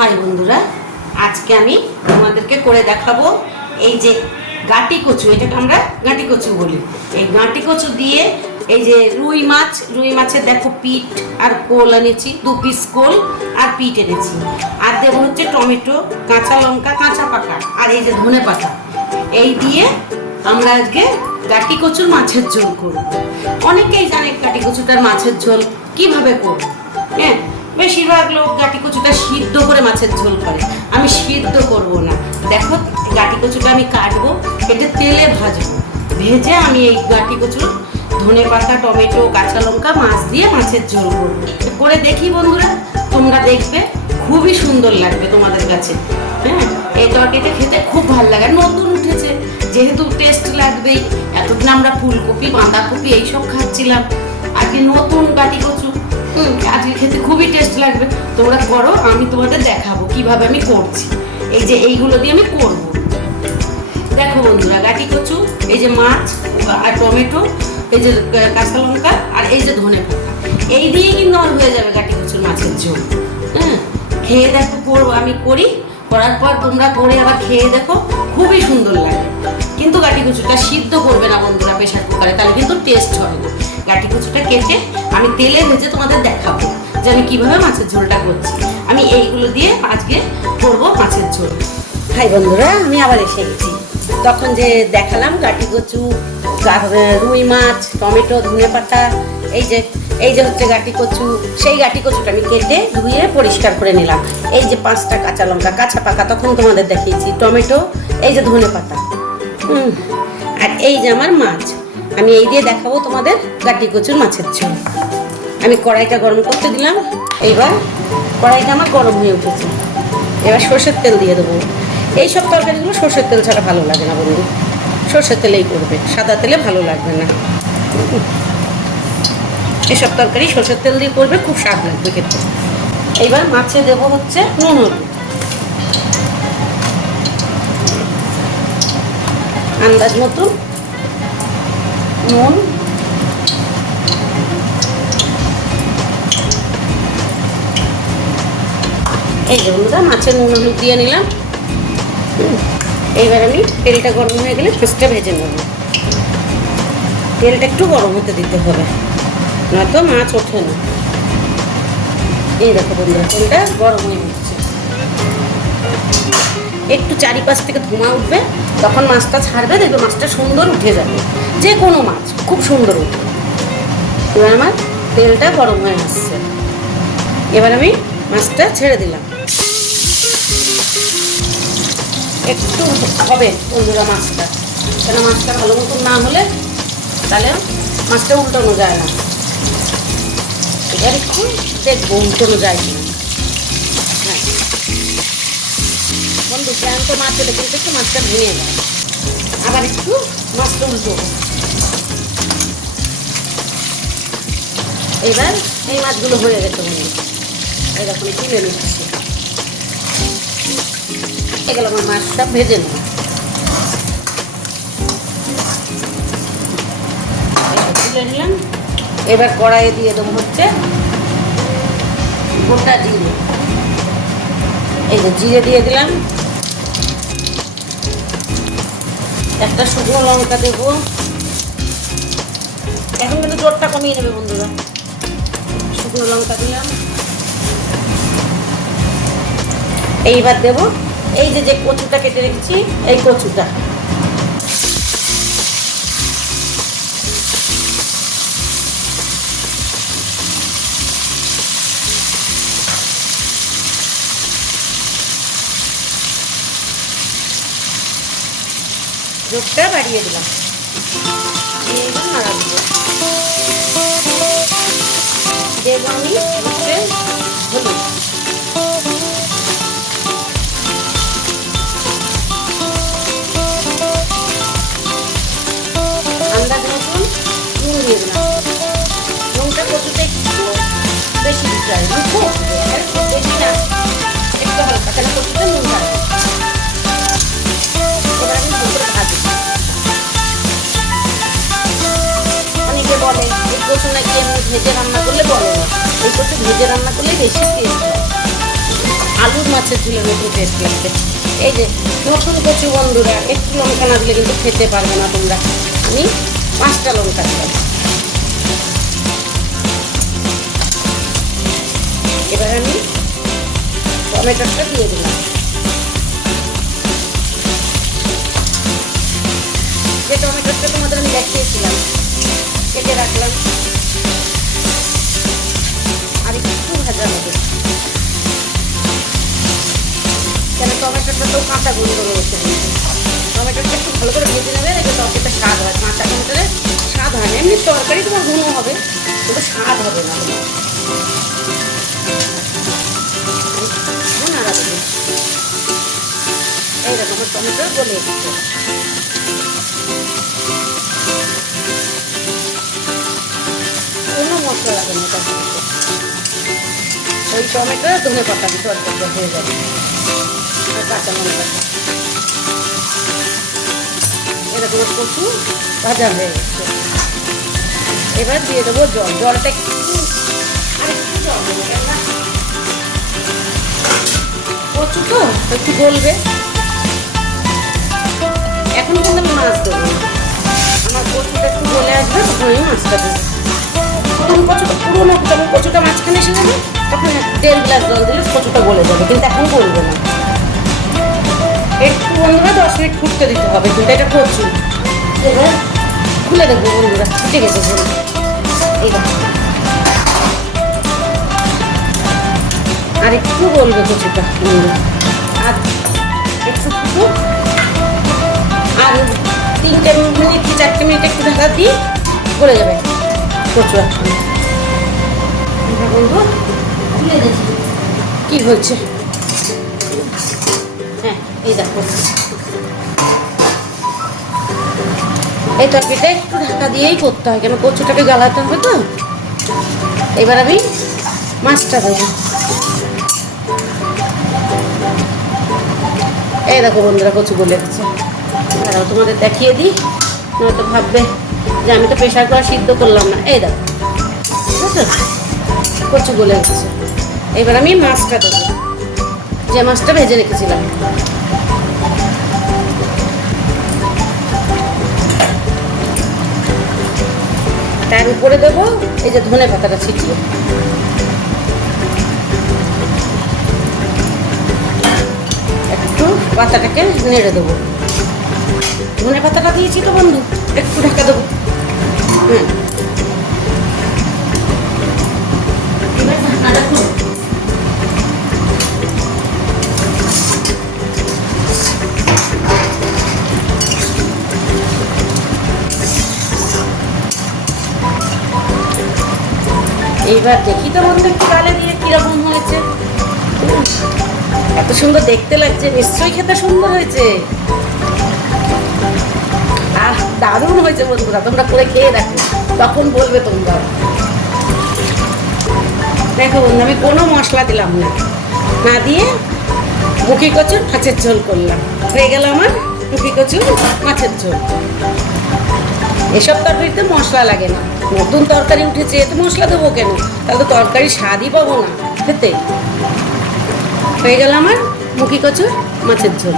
High বন্ধুরা, আজকে আমি তোমাদেরকে করে দেখাবো এই যে গাটি কচু। এটাকে আমরা গাটি কচু বলি। এই গাটি কচু দিয়ে এই যে রুই মাছের দেখো পিঠ আর কোল এনেছি, 2 পিস কোল আর পিঠ এনেছি। আর দেবো হচ্ছে টমেটো, কাঁচা লঙ্কা, কাঁচা পাকা, আর এই যে ধনে পাতা। এই দিয়ে আমরা আজকে গাটি কচুর মাছের ঝোল করব। অনেকেই জানে গাটি কচুটার মাছের ঝোল কিভাবে করব। হ্যাঁ, বেশিরভাগ লোক গাটি কচুটা সিদ্ধ করে মাছের ঝোল করে। আমি সিদ্ধ করব না। দেখো, গাটি কচুটা আমি কাটবো, কেটে তেলে ভাজবো। ভেজে আমি এই গাটি কচুর ধনে পাতা, টমেটো, কাঁচা লঙ্কা, মাছ দিয়ে মাছের ঝোল করবো। করে দেখি বন্ধুরা, তোমরা দেখবে খুবই সুন্দর লাগবে তোমাদের কাছে। হ্যাঁ, এই তরকারিটা খেতে খুব ভালো লাগে। নতুন উঠেছে যেহেতু টেস্ট লাগবেই। এতদিন আমরা ফুলকপি, বাঁধাকপি এইসব খাচ্ছিলাম, আজকে নতুন গাটি কচু। আজকে খেতে খুবই টেস্ট লাগবে। তোমরা করো, আমি তোমাদের দেখাবো কিভাবে আমি করছি। এই যে এইগুলো দিয়ে আমি করবো। দেখো বন্ধুরা, গাটি কচু, এই যে মাছ আর টমেটো, এই যে কাঁচা লঙ্কা আর এই যে ধনে পাতা, এই দিয়েই কিন্তু আমার হয়ে যাবে গাটি কচুর মাছের ঝোল। হ্যাঁ, খেয়ে দেখো, করবো আমি করি, করার পর তোমরা করে আবার খেয়ে দেখো, খুবই সুন্দর লাগে। কিন্তু গাটি কচুটা সিদ্ধ করবে না বন্ধুরা প্রেশার কুকারে, তাহলে কিন্তু টেস্ট হয় না। গাটি কচুটা কেটে আমি তেলে ভেজে তোমাদের দেখাবো যে আমি কিভাবে মাছের ঝোলটা করছি। আমি এইগুলো দিয়ে আজকে করবো মাছের ঝোল। হাই বন্ধুরা, আমি আবার এসে গেছি। তখন যে দেখালাম গাটি কচু, রুই মাছ, টমেটো, ধনে পাতা, এই যে হচ্ছে গাটি কচু, সেই গাটি কচুটা আমি কেটে ধুয়ে পরিষ্কার করে নিলাম। এই যে 5টা কাঁচা লঙ্কা, কাঁচা পাকা, তখন তোমাদের দেখিয়েছি, টমেটো, এই যে ধনে পাতা, আর এই যে আমার মাছ। আমি এই দিয়ে দেখাবো তোমাদের গাটি কচুর মাছের ঝোল। আমি কড়াইটা গরম করতে দিলাম। এইবার কড়াইটা আমার গরম হয়ে উঠেছে। এবার সর্ষের তেল দিয়ে দেবো। এইসব তরকারিগুলো সর্ষের তেল ছাড়া ভালো লাগে না বন্ধু, সর্ষের তেলেই করবে, সাদা তেলে ভালো লাগবে না। এসব তরকারি সর্ষের তেল দিয়ে করবে, খুব স্বাদ লাগবে খেতে। এইবার মাছে দেবো হচ্ছে নুন, হলুদ, আন্দাজ মতো নুন, এই যে বন্ধুরা মাছের নুন হলুদ দিয়ে নিলাম। এইবার আমি তেলটা গরম হয়ে গেলে ফার্স্টে ভেজে নেব। তেলটা একটু গরম হতে দিতে হবে, নয়তো মাছ ওঠে না। এই দেখো বন্ধুরা, তেলটা গরম হয়ে যাচ্ছে। একটু চারিপাশ থেকে ধোঁয়া উঠবে, তখন মাছটা ছাড়বে, দেখবে মাছটা সুন্দর উঠে যাবে। যে কোনো মাছ খুব সুন্দর উঠবে। এবার আমার তেলটা গরম হয়ে আসছে। এবার আমি মাছটা ছেড়ে দিলাম। একটু হবে বন্ধুরা মাছটা, কেন মাছটা ভালো মতো না হলে তাহলে মাছটা উল্টানো যায় না। এবার একটু দেখবো উল্টানো যায় কিনা। হ্যাঁ বন্ধু, জ্যান্ত মাছ হলে কিন্তু একটু মাছটা ভেঙে যায়। আবার একটু মাছটা উল্টো। এবার এই মাছগুলো হয়ে গেছে বন্ধু, এরকম তুলে নিচ্ছি। এগুলো আমার মাছটা ভেজে নেব। তুলে নিলাম। এবার কড়াইয়ে দিয়ে দেবো হচ্ছে গোটা জিরে। এই যে জিরে দিয়ে দিলাম। একটা শুকনো লঙ্কা দেবো। এখন কিন্তু জোরটা কমিয়ে নেবে বন্ধুরা। শুকনো লঙ্কা দিলাম। এইবার দেবো এই যে কচুটা কেটে রেখেছি, এই কচুটা। জোরটা বাড়িয়ে দিলাম। এইবার নাড়া দিব। দেবো আমি হচ্ছে হলুদ, আন্দাজ মতন নুন দিয়ে দিলাম। নুনটা কচুতে একটু বেশি দিতে হয়, খুব বেশি না, একটু হালকা, তাহলে কচুতে নুন থাকবে। এবার আমি ভেতরে ভাজি। অনেকে বলে এই কচু নাকি এমনি ভেজে রান্না করলে বলে না, এই কচু ভেজে রান্না করলে বেশি টেস্ট হয়। আলুর মাছের ঝোলের মতো টেস্ট লাগবে। এই যে নতুন কচু বন্ধুরা, একটু লঙ্কা না দিলে কিন্তু খেতে পারবে না তোমরা। আমি 5টা লঙ্কা দিলাম। এবার আমি টমেটোটা দিয়ে দিলাম। যে টমেটোটা তোমাদের আমি দেখিয়েছিলাম কেটে রাখলাম, আর একটু ভাজা হবে, কেন টমেটোটা তো কাঁচা গন্ধ রয়েছে। টমেটোটা একটু ভালো করে ভেজে নেবে, রেখে তরকারিটা স্বাদ হয়। কাঁচা টমেটোরে স্বাদ হয় না, এমনি তরকারি তোমার ঘন হবে কিন্তু স্বাদ হবে না। এই দেখো আমার টমেটো গলে এসেছে। কোনো মশলা লাগে না তার সাথে, ওই টমেটো ধনে পাতা দিয়ে তরকারিটা হয়ে যাবে। আর কাঁচা লঙ্কা, এরকম কচু ভাজা হয়ে গেছে। এবার দিয়ে দেবো জল। জলটা একটু আরেকটু জল দেবো, কচু তো একটু গলবে। এখন কিন্তু আমি মাছ দেবো না, আমার কচুটা একটু গলে আসবে, তখন আমি মাছটা দেবো। পুরোনো কচুটা মাঝখানে এসে যাবে, তখন 1.5 গ্লাস জল দিলে কচুটা গলে যাবে, কিন্তু এখন গলবে না। একটু বন্ধুরা 10 মিনিট ফুটতে দিতে হবে, কিন্তু এটা কচু। এবার খুলে দেখবো বন্ধুরা, ফুটে গেছে বলুন। এই দেখো আর একটু গলবে কচুটা বন্ধুরা, আর একটু ফুটুক। আর 3 মিনিট কি 4 মিনিট একটু ঢাকা দিয়ে গলে যাবে কচু। বন্ধু খুলে দেখি কি হয়েছে। হ্যাঁ এই দেখো, এই তরকারিটা একটু ঢাকা দিয়েই করতে হয়, কেন কচুটাকে জ্বালাতে হবে তো। এবার আমি মাছটা দেবো। এই দেখো বন্ধুরা কচু গলে গেছে। দাঁড়াও তোমাদের দেখিয়ে দিই, নয়তো ভাববে যে আমি তো প্রেশার কুকার সিদ্ধ করলাম না। এই দেখো বুঝছো, কচু গলে গেছে। এবার আমি মাছটা দেবো, যে মাছটা ভেজে রেখেছিলাম। তার উপরে দেবো এই যে ধনে পাতাটা ছিটিয়ে। একটু পাতাটাকে নেড়ে দেবো। ধনে পাতাটা দিয়েছি তো বন্ধু, একটু ঢাকা দেবো। হ্যাঁ এবার ঢাকাটা খুব এইবার দেখি তো বন্ধু একটু গালে দিয়ে কিরকম হয়েছে। এত সুন্দর দেখতে লাগছে, নিশ্চয়ই খেতে সুন্দর হয়েছে। আহ দারুণ হয়েছে বন্ধুরা, তোমরা করে খেয়ে দেখো, তখন বলবে তোমরা। দেখো বন্ধু আমি কোনো মশলা দিলাম না, না দিয়ে মুখি কচুর মাছের ঝোল করলাম। হয়ে গেল আমার মুখি কচুর মাছের ঝোল। এসব তরকারিতে মশলা লাগে না, নতুন তরকারি উঠেছে এতে মশলা দেবো কেন, তাহলে তো তরকারি স্বাদই পাবো না খেতে। হয়ে গেল আমার মুখি কচুর মাছের ঝোল।